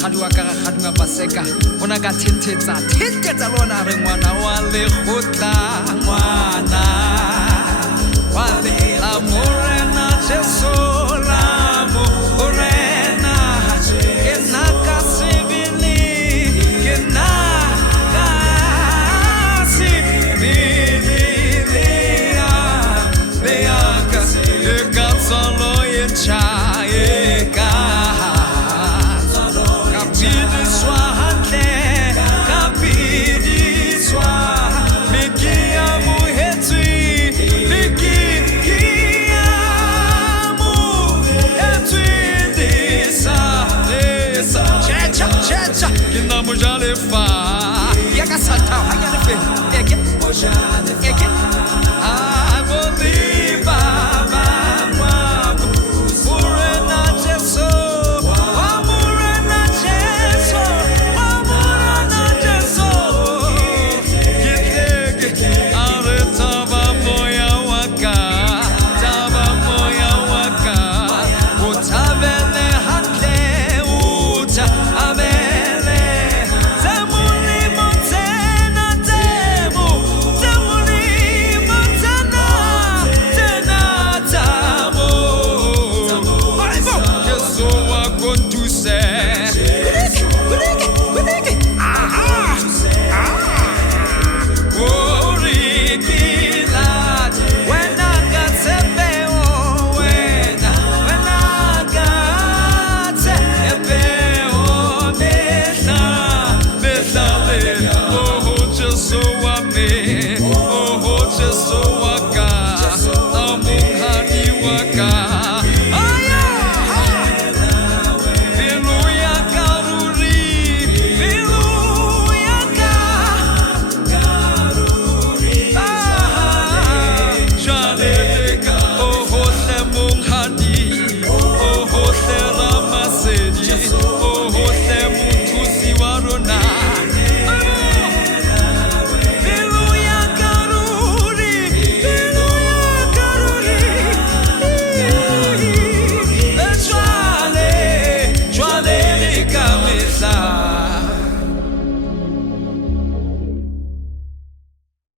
rakgadi wa ka rakgadi wa Paseka ona ka thentetsa lona re ngwana wa lekgotla ngwana wa la morena Jesu la morena ke na ka sibili ke na ka sibili lea ka solo yenchayeka Kina mojale fa, yaka santa, hanya ne fe, eke.